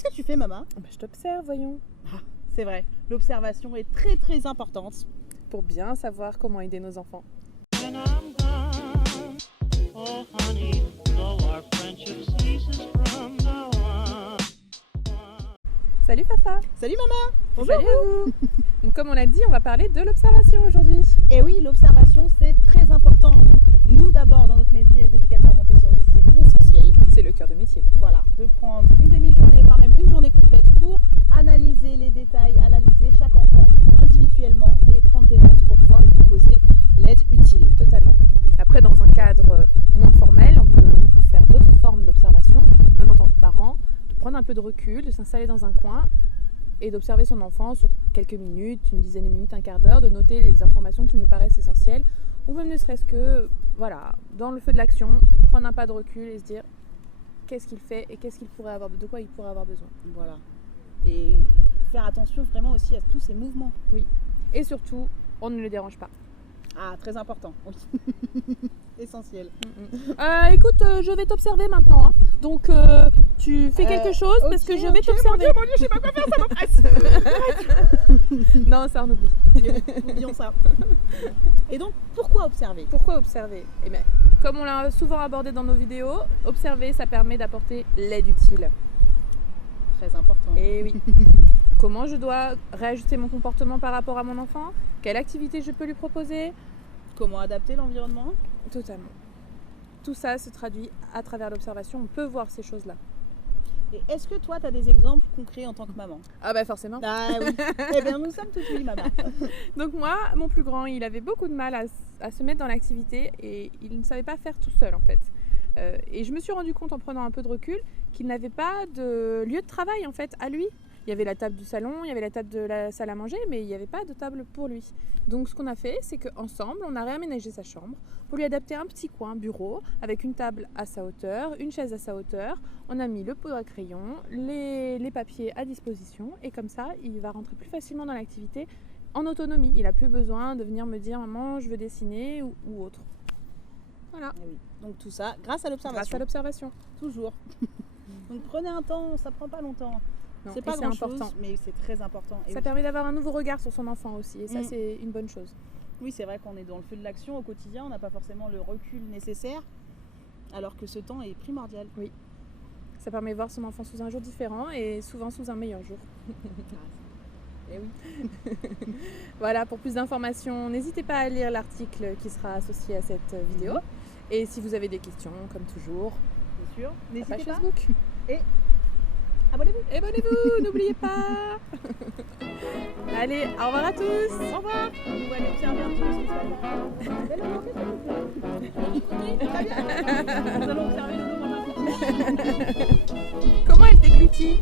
Qu'est-ce que tu fais, maman? Je t'observe, voyons, Ah, c'est vrai, l'observation est très très importante. pour bien savoir comment aider nos enfants. When I'm gone, oh honey, though our friendship ceases from now on. Salut Fafa. Salut maman! Bonjour! Salut à vous. Donc comme on l'a dit, on va parler de l'observation aujourd'hui. Et oui, l'observation c'est très important. Nous d'abord dans notre métier d'éducateur Montessori, c'est essentiel. C'est le cœur de métier. Voilà, de prendre une demi-journée, voire même une journée complète pour analyser les détails, analyser chaque enfant individuellement et prendre des notes pour pouvoir lui proposer l'aide utile. Totalement. Après, dans un cadre moins formel, on peut faire d'autres formes d'observation, même en tant que parent, de prendre un peu de recul, de s'installer dans un coin et d'observer son enfant sur quelques minutes, une dizaine de minutes, un quart d'heure, de noter les informations qui nous paraissent essentielles, ou même ne serait-ce que, voilà, dans le feu de l'action, prendre un pas de recul et se dire qu'est-ce qu'il fait et de quoi il pourrait avoir besoin. Voilà. Et faire attention vraiment aussi à tous ces mouvements. Et surtout, on ne le dérange pas. Ah, très important. Oui. Essentiel. Écoute, je vais t'observer maintenant. Hein. Donc, tu fais quelque chose parce que je vais t'observer. Mon Dieu, je sais pas quoi faire, ça m'oppresse. Non, ça on oublie. Oublions ça. Et donc, pourquoi observer? Pourquoi observer? Eh bien, comme on l'a souvent abordé dans nos vidéos, observer, ça permet d'apporter l'aide utile. Très important. Et oui. Comment je dois réajuster mon comportement par rapport à mon enfant? Quelle activité je peux lui proposer? Comment adapter l'environnement? Totalement. Tout ça se traduit à travers l'observation. On peut voir ces choses-là. Et est-ce que toi, tu as des exemples concrets en tant que maman? Ah bah forcément. Ah oui. Eh bien, nous sommes toutes oui, maman. Donc moi, mon plus grand, il avait beaucoup de mal à se mettre dans l'activité et il ne savait pas faire tout seul en fait. Et je me suis rendu compte en prenant un peu de recul qu'il n'avait pas de lieu de travail en fait à lui. Il y avait la table du salon, il y avait la table de la salle à manger, mais il n'y avait pas de table pour lui. Donc ce qu'on a fait, c'est qu'ensemble, on a réaménagé sa chambre pour lui adapter un petit coin bureau avec une table à sa hauteur, une chaise à sa hauteur. On a mis le pot à crayon, les papiers à disposition et comme ça, il va rentrer plus facilement dans l'activité en autonomie. Il n'a plus besoin de venir me dire « Maman, je veux dessiner » ou autre. Voilà, Eh oui. Donc tout ça, grâce à l'observation. grâce à l'observation. Toujours. Donc prenez un temps, ça prend pas longtemps. Non, C'est et pas c'est grand-chose, important. mais c'est très important. Et Ça oui. permet d'avoir un nouveau regard sur son enfant aussi et ça, c'est une bonne chose. Oui, c'est vrai qu'on est dans le feu de l'action au quotidien, on n'a pas forcément le recul nécessaire, alors que ce temps est primordial. Ça permet de voir son enfant sous un jour différent et souvent sous un meilleur jour. Eh oui. Voilà, pour plus d'informations, n'hésitez pas à lire l'article qui sera associé à cette vidéo. Et si vous avez des questions, comme toujours, Bien sûr. la page N'hésitez pas. Facebook. Abonnez-vous. Abonnez-vous, n'oubliez pas. Allez, au revoir à tous. Au revoir. On va aller observer un petit peu ce qui se passe. Belle maman, qu'est-ce que tu fais? Très bien. Nous allons observer le maman. Comment elle déglutit?